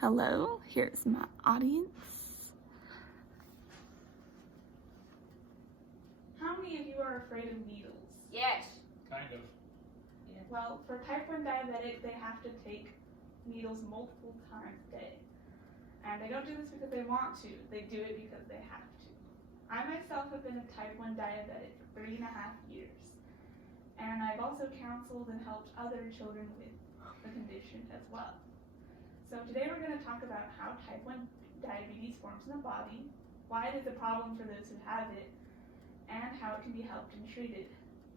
Hello, here's my audience. How many of you are afraid of needles? Yes. Kind of. Yeah. Well, for type 1 diabetic, they have to take needles multiple times a day. And they don't do this because they want to, they do it because they have to. I myself have been a type 1 diabetic for 3.5 years. And I've also counseled and helped other children with the condition as well. So today we're going to talk about how type 1 diabetes forms in the body, why it is a problem for those who have it, and how it can be helped and treated.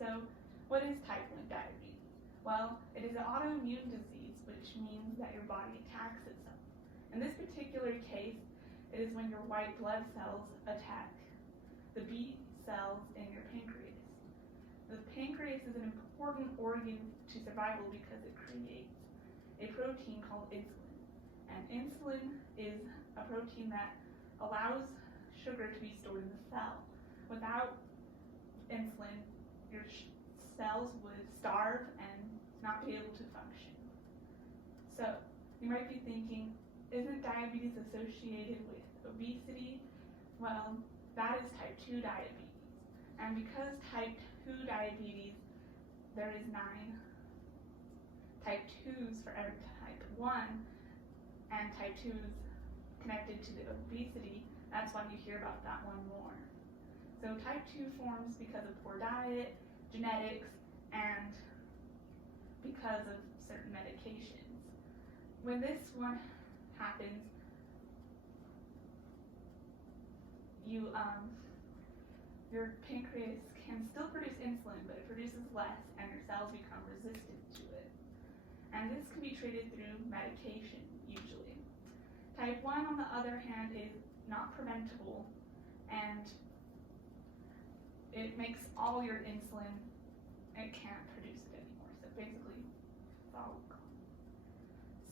So what is type 1 diabetes? Well, it is an autoimmune disease, which means that your body attacks itself. In this particular case, it is when your white blood cells attack the B cells in your pancreas. The pancreas is an important organ to survival because it creates a protein called insulin. And insulin is a protein that allows sugar to be stored in the cell. Without insulin, your cells would starve and not be able to function. So you might be thinking, isn't diabetes associated with obesity? Well, that is type 2 diabetes. And because type 2 diabetes, there is 9 type 2s for every type 1, and type 2s connected to the obesity, that's why you hear about that one more. So type 2 forms because of poor diet, genetics, and because of certain medications. When this one happens, your pancreas can still produce insulin, but it produces less and your cells become resistant to it. And this can be treated through medication, usually. Type 1, on the other hand, is not preventable, and it makes all your insulin, it can't produce it anymore. So basically, it's all gone.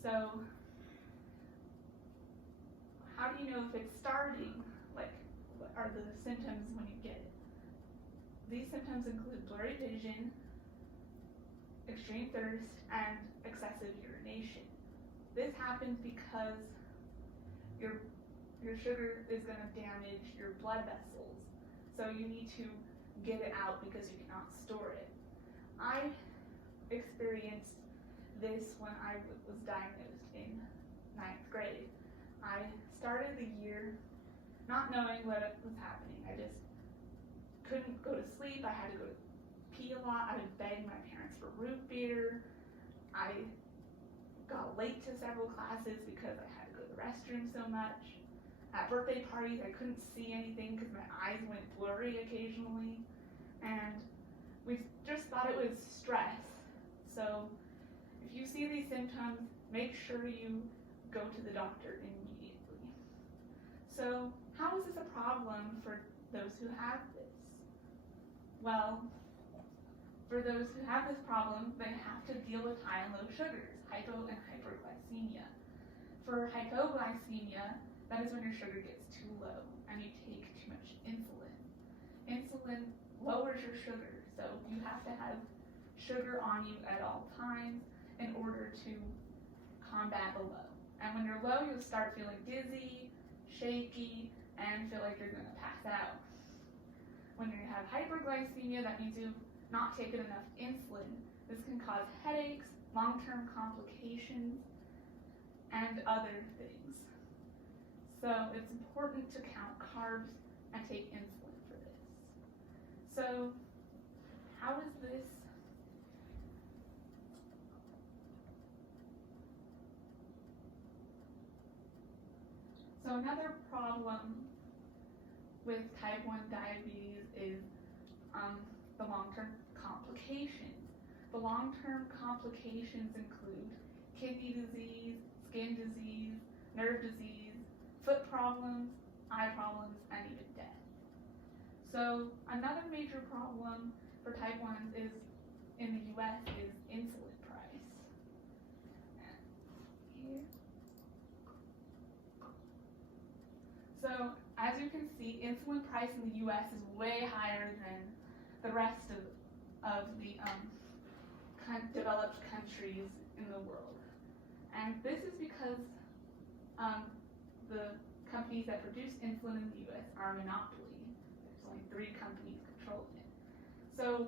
So how do you know if it's starting? Like, what are the symptoms when you get it? These symptoms include blurry vision, extreme thirst, and excessive urination. This happens because your sugar is going to damage your blood vessels. So you need to get it out because you cannot store it. I experienced this when I was diagnosed in 9th grade. I started the year not knowing what was happening. I just couldn't go to sleep. I had to go to pee a lot. I would beg my parents for root beer. I got late to several classes because I had to go to the restroom so much. At birthday parties, I couldn't see anything because my eyes went blurry occasionally. And we just thought it was stress. So if you see these symptoms, make sure you go to the doctor immediately. So how is this a problem for those who have this? Well, for those who have this problem, they have to deal with high and low sugars, hypo and hyperglycemia. For hypoglycemia, that is when your sugar gets too low and you take too much insulin. Insulin lowers your sugar, so you have to have sugar on you at all times in order to combat the low. And when you're low, you'll start feeling dizzy, shaky, and feel like you're going to pass out. When you have hyperglycemia, that means you've not taken enough insulin. This can cause headaches, long-term complications, and other things. So it's important to count carbs and take insulin for this. So how is this? So another problem with type 1 diabetes is the long-term complications. The long-term complications include kidney disease, skin disease, nerve disease, foot problems, eye problems, and even death. So another major problem for type 1s is in the US is insulin price. Here. So as you can see, insulin price in the US is way higher than the rest of the developed countries in the world. And this is because The companies that produce insulin in the U.S. are a monopoly. There's only 3 companies controlling it. So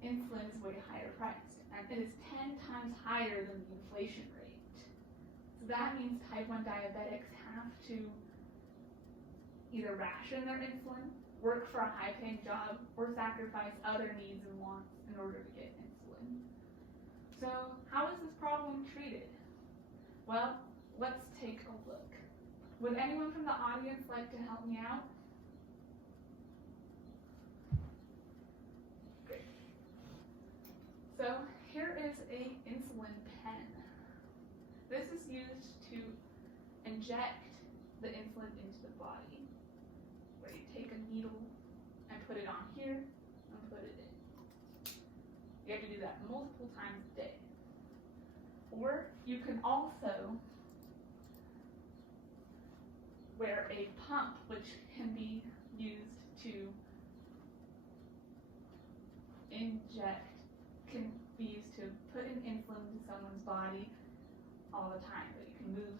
insulin is way higher priced, and it is 10 times higher than the inflation rate. So that means type 1 diabetics have to either ration their insulin, work for a high-paying job, or sacrifice other needs and wants in order to get insulin. So how is this problem treated? Well, let's take a look. Would anyone from the audience like to help me out? Great. So here is an insulin pen. This is used to inject the insulin into the body, where you take a needle and put it on here and put it in. You have to do that multiple times a day. Or you can also wear a pump, which can be used to inject, can be used to put an insulin into someone's body all the time, but you can move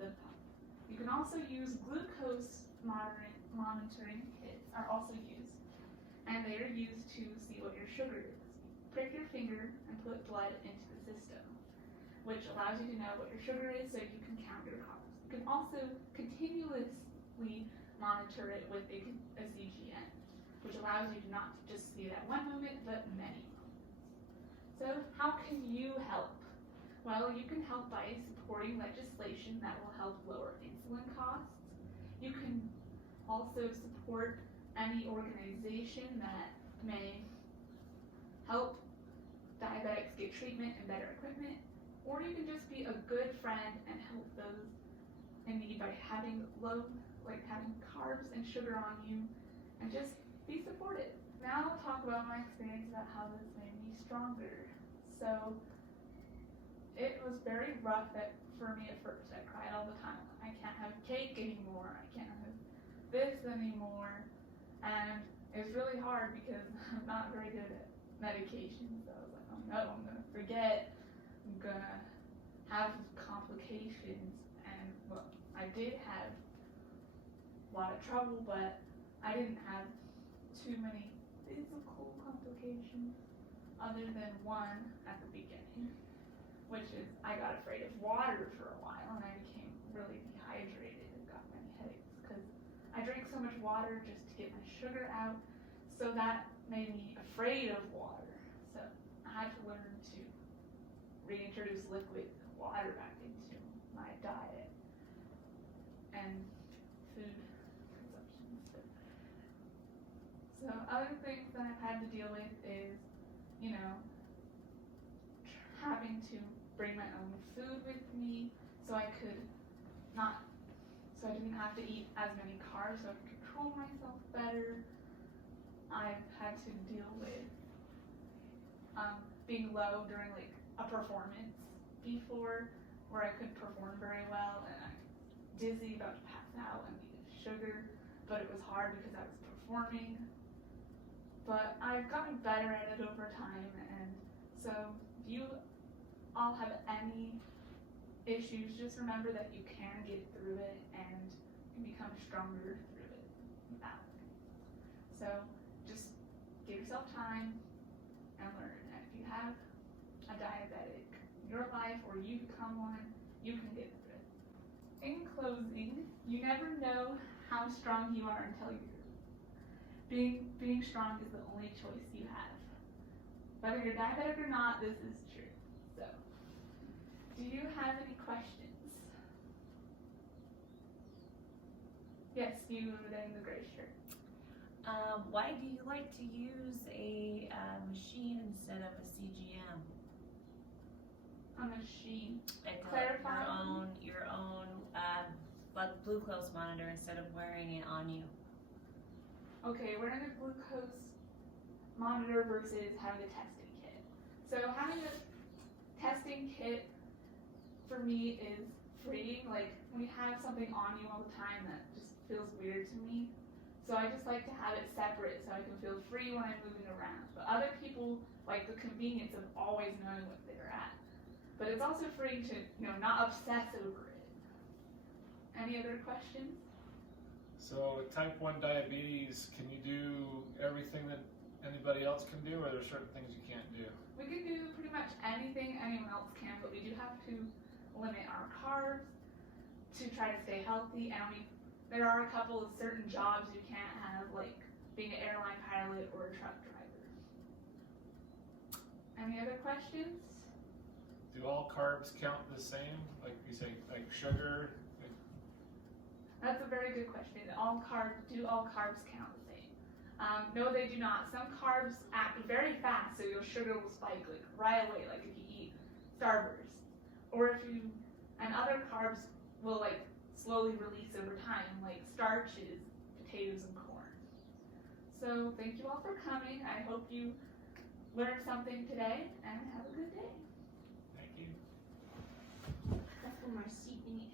the pump. You can also use glucose monitoring kits are also used, and they are used to see what your sugar is. Prick your finger and put blood into the system, which allows you to know what your sugar is so you can count your carbs. You can also continuously monitor it with a CGM, which allows you to not just see it at one moment, but many moments. So how can you help? Well, you can help by supporting legislation that will help lower insulin costs. You can also support any organization that may help diabetics get treatment and better equipment, or you can just be a good friend and help those in need by having having carbs and sugar on you, and just be supportive. Now I'll talk about my experience about how this made me stronger. So it was very rough for me at first. I cried all the time. I can't have cake anymore. I can't have this anymore. And it was really hard because I'm not very good at medication. So I was like, oh no, I'm going to forget. I'm going to have complications. And well, I did have a lot of trouble, but I didn't have too many physical complications other than one at the beginning, which is I got afraid of water for a while, and I became really dehydrated and got many headaches because I drank so much water just to get my sugar out, so that made me afraid of water. So I had to learn to reintroduce liquid water back into my diet and food consumption. So other things that I've had to deal with is, having to bring my own food with me so I didn't have to eat as many carbs, so I could control myself better. I've had to deal with being low during a performance before, where I couldn't perform very well and I was dizzy, about to pass out, and needed sugar, but it was hard because I was performing. But I've gotten better at it over time, and so if you all have any issues, just remember that you can get through it and you become stronger through it. So just give yourself time and learn. And if you have a diabetic in your life or you become one, you can get through it. In closing, you never know how strong you are until you're. Being strong is the only choice you have. Whether you're diabetic or not, this is true. So, do you have any questions? Yes, you over there in the gray shirt. Why do you like to use a machine instead of a CGM? A machine. Like Clarify. your own glucose monitor instead of wearing it on you. Okay, wearing a glucose monitor versus having a testing kit. So having a testing kit for me is freeing. Like when you have something on you all the time, that just feels weird to me. So I just like to have it separate so I can feel free when I'm moving around. But other people like the convenience of always knowing what they're at. But it's also freeing to, not obsess over it. Any other questions? So with type 1 diabetes, can you do everything that anybody else can do, or are there certain things you can't do? We can do pretty much anything anyone else can, but we do have to limit our carbs to try to stay healthy, and there are a couple of certain jobs you can't have, like being an airline pilot or a truck driver. Any other questions? Do all carbs count the same? Like you say, like sugar? That's a very good question. Do all carbs count the same? No, they do not. Some carbs act very fast, so your sugar will spike like right away, like if you eat Starburst, and other carbs will like slowly release over time, like starches, potatoes, and corn. So thank you all for coming. I hope you learned something today, and have a good day. Thank you. That's for my seat in it.